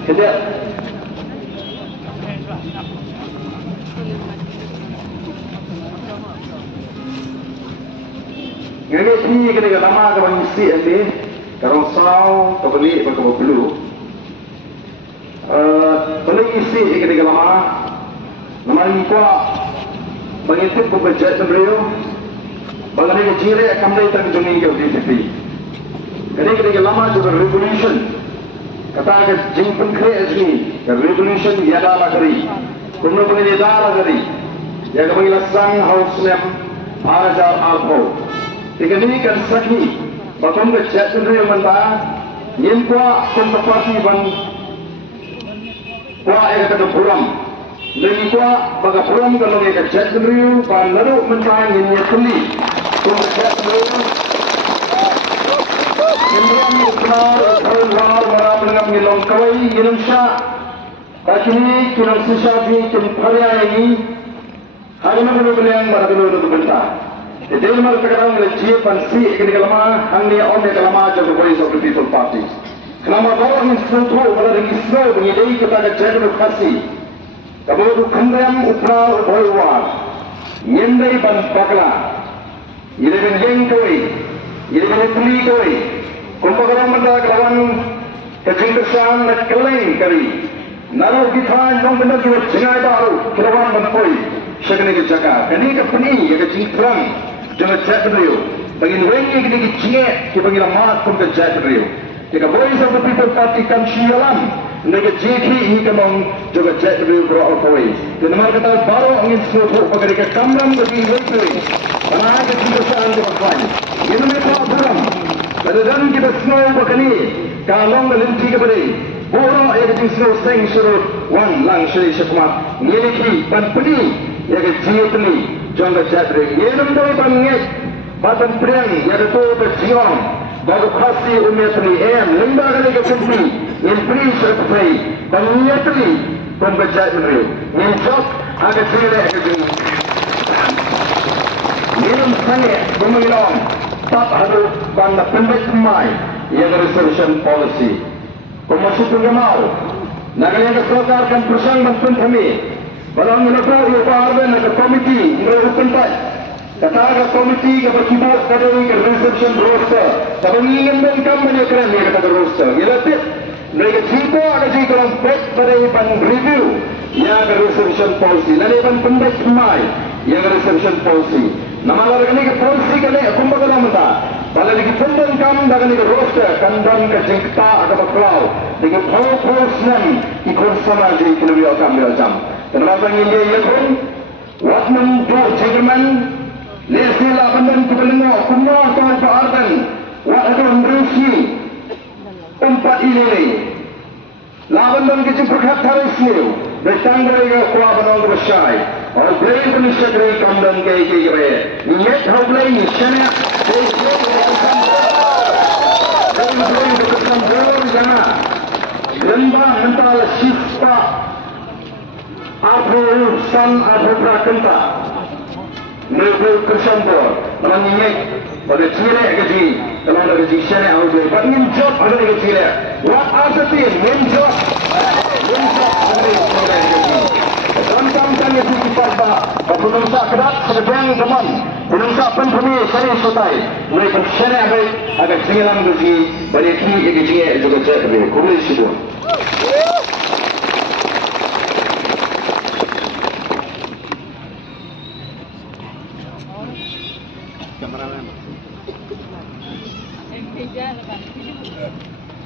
Kedua, ngene iki kena lama ke mengisi ini, karena sau kebeli berkebun belu. Beli isi kena lama, nama ini kuat mengintip beberapa beliau, bagaimana jire akan dari terjun ke DPP. Kena lama juga revolution. Kata ke jingpun kreasi ni, ke revolution yada lagari, kuno punya yada lagari, ya ke pengilasan house nem arajar alpo. Tiga ni kan sakhi, bakom ke jatuh dari mentah, nyimpa kompetisi ban, kuah ega kata puram, lagi kuah baga puram kalau ega jatuh dari ban lalu mentah nyimpa kuli, kompetisi dari Kemudian uknar, orang orang mengenal ngilong kawai ngilong sya, kini ngilong sisa di kemparya ini, hari mana boleh beliang pada dulu itu bentar. Jadi mana sekarang lagi pansi ini kelama, hanya orang kelama jadi voice of the people party. Kelama orang ini sentuh pada registra mengidai kepada jadi lokasi. Kemudian kemudian uknar bolwar, nyendai ban pakla, ini benjeng kawai, ini benjuli kawai. Kumpulkan mereka kawan kejengkesan dan keleng kari. Naruh kita yang benar juga jengai baru kawan berpoi. Sekali kejaga. Kini kepeni yang kejengkesan jangan jatuh beliau. Bagi wengi kini kejengat kita panggil mat pun kejatuh beliau. Jika voice of the people party kan sialam. Nega jeki ini kemang juga jatuh beliau berapoi. Dan mereka kata baru angin seluruh bagi kamram bagi wengi. Karena kejengkesan jangan kawan. Ini mereka buram. Dan kita semua begini, kalau melinti kepada orang yang di sini seng suruh wan lang seri sekolah, niliki ban peni yang jiat ni, jangan jatuh. Yang boleh banget, badan perang yang itu berjiang, baru kasih umat ni, lembar kali kesimpi, yang peri sertai, banyak ni pembejat ni, yang job agak jelek agak yang sangat bermengilang. Tak ada banda pendek mai yang reservation policy. Komisi pengemau, negara yang keserkan persang dan pentami. Kalau menekor ia parben ke komiti mereka pentas. Kata ke komiti ke berkibut pada ini reservation roster. Tapi ingin bengkam banyak keren dia kata roster. Ia letih mereka jika ada jika orang baik pada iban review yang reservation policy. Lalu iban pendek mai yang reservation policy. Nama lagi ni ke polisi kali aku berkata mata. Kalau lagi pendek kam dah ni ke roster kandang ke jengkta atau baklau. Lagi polisi nem ikut sama je kena biar kam biar jam. Kenapa ini dia pun? Watman tu jengkeman lesila pendek tu belengo kumno tuan Ardan. Wat itu merusi empat ini. Lawan dan kecil berkat harus ni. Bertang dari kuah benang bersai. और ब्रेक निश्चित रही कमदन के गए नियत हो गई निश्चय जाना गंदा mental sifta urusan apa kenta mereka kesampur mengingat pada ciri gaji kalau ada gaji syariah harus bagi job ada gaji what are the things job ada gaji Tentang kami kita penungsa kerat sedang teman penungsa penghuni seri sotai mereka syariah baik agar singalam gaji balik ini gajinya juga jadi kulis itu. Kameramen.